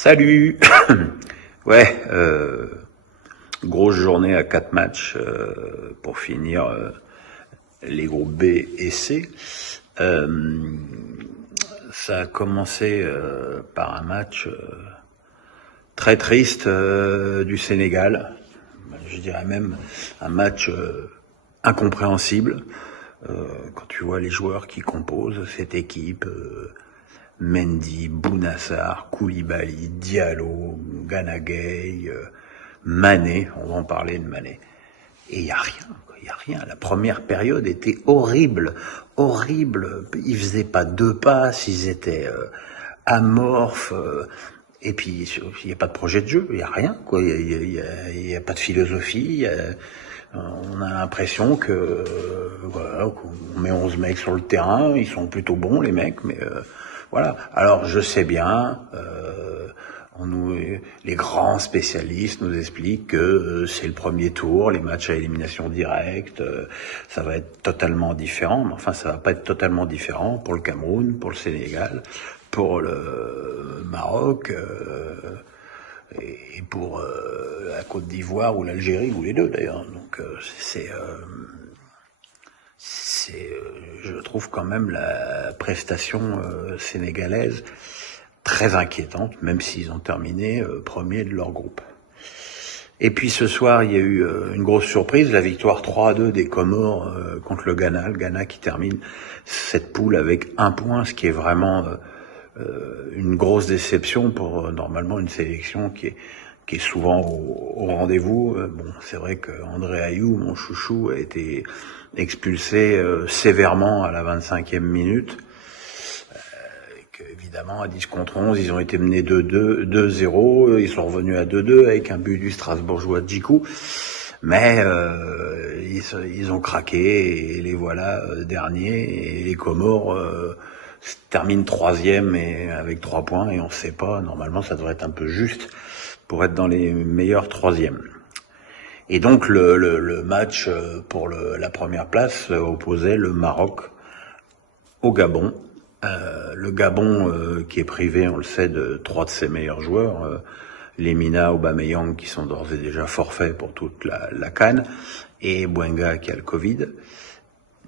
Salut. Ouais, grosse journée à 4 matchs pour finir les groupes B et C. Ça a commencé par un match très triste du Sénégal. Je dirais même un match incompréhensible quand tu vois les joueurs qui composent cette équipe. Mendy, Bounassar, Koulibaly, Diallo, Gana Gueye, Mané, on va en parler de Mané. Et il y a rien. La première période était horrible. Ils faisaient pas deux passes, ils étaient amorphes. Et puis il y a pas de projet de jeu, il y a rien, quoi. Il y a pas de philosophie. On a l'impression que voilà, qu'on met 11 mecs sur le terrain, ils sont plutôt bons les mecs, mais voilà. Alors je sais bien, les grands spécialistes nous expliquent que c'est le premier tour, les matchs à élimination directe, ça va être totalement différent. Mais enfin, ça va pas être totalement différent pour le Cameroun, pour le Sénégal, pour le Maroc et pour la Côte d'Ivoire ou l'Algérie ou les deux d'ailleurs. Donc je trouve quand même la prestation sénégalaise très inquiétante, même s'ils ont terminé premier de leur groupe. Et puis ce soir, il y a eu une grosse surprise, la victoire 3-2 des Comores contre le Ghana qui termine cette poule avec 1 point, ce qui est vraiment une grosse déception pour normalement une sélection qui est souvent au rendez-vous. Bon, c'est vrai que André Ayew, mon chouchou, a été expulsé sévèrement à la 25e minute. Évidemment, à 10 contre 11, ils ont été menés 2-0, ils sont revenus à 2-2 avec un but du Strasbourgeois Djikou. Mais ils ont craqué et les voilà derniers. Et les Comores terminent 3e et avec 3 points et on ne sait pas. Normalement, ça devrait être un peu juste pour être dans les meilleurs 3e. Et donc le match pour la première place opposait le Maroc au Gabon. Le Gabon qui est privé, on le sait, de 3 de ses meilleurs joueurs, Lemina, Aubameyang qui sont d'ores et déjà forfaits pour toute la CAN, et Bouanga qui a le Covid,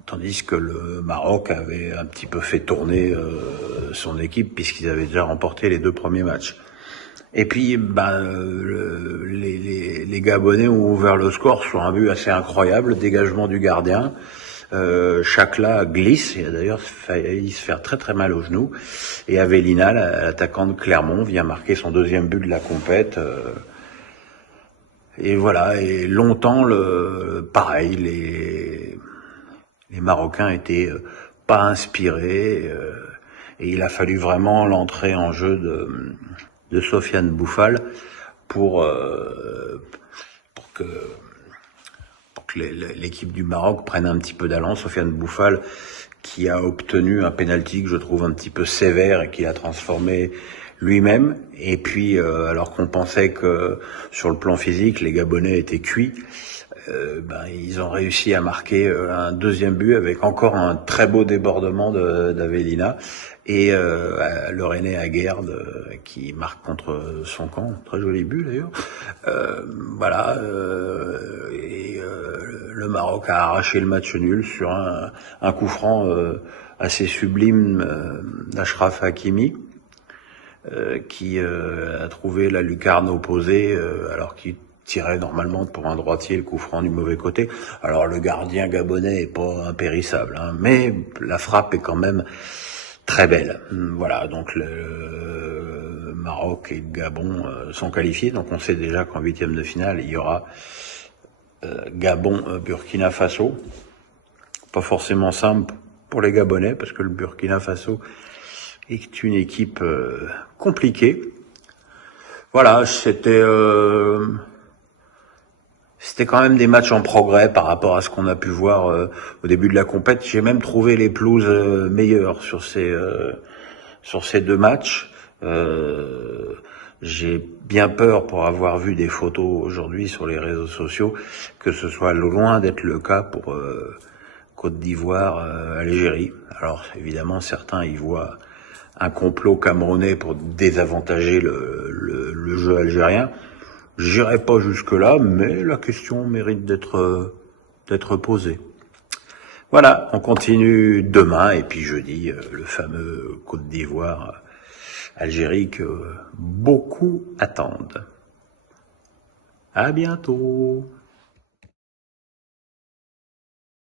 tandis que le Maroc avait un petit peu fait tourner son équipe puisqu'ils avaient déjà remporté les 2 premiers matchs. Et puis, les Gabonais ont ouvert le score sur un but assez incroyable, dégagement du gardien. Chakla glisse, il a d'ailleurs failli se faire très très mal au genou. Et Avelina, l'attaquant de Clermont, vient marquer son 2e but de la compète. Et voilà, et longtemps, pareil, les Marocains étaient pas inspirés. Et il a fallu vraiment l'entrée en jeu de Sofiane Bouffal pour que l'équipe du Maroc prenne un petit peu d'allant. Sofiane Bouffal qui a obtenu un penalty que je trouve un petit peu sévère et qui l'a transformé lui-même. Et puis alors qu'on pensait que sur le plan physique les Gabonais étaient cuits, ils ont réussi à marquer un 2e but avec encore un très beau débordement d'Avelina et le René Aguerd qui marque contre son camp, très joli but d'ailleurs. Le Maroc a arraché le match nul sur un coup franc assez sublime d'Achraf Hakimi qui a trouvé la lucarne opposée alors qu'il tirait normalement pour un droitier le coup franc du mauvais côté. Alors le gardien gabonais est pas impérissable, hein, mais la frappe est quand même très belle. Voilà, donc le Maroc et le Gabon sont qualifiés. Donc on sait déjà qu'en 8e de finale, il y aura Gabon-Burkina Faso. Pas forcément simple pour les Gabonais, parce que le Burkina Faso est une équipe compliquée. Voilà, c'était quand même des matchs en progrès par rapport à ce qu'on a pu voir au début de la compète. J'ai même trouvé les pelouses meilleures sur ces 2 matchs. J'ai bien peur, pour avoir vu des photos aujourd'hui sur les réseaux sociaux, que ce soit loin d'être le cas pour Côte d'Ivoire, Algérie. Alors évidemment, certains y voient un complot camerounais pour désavantager le jeu algérien. J'irai pas jusque-là, mais la question mérite d'être posée. Voilà, on continue demain et puis jeudi, le fameux Côte d'Ivoire, Algérie que beaucoup attendent. À bientôt.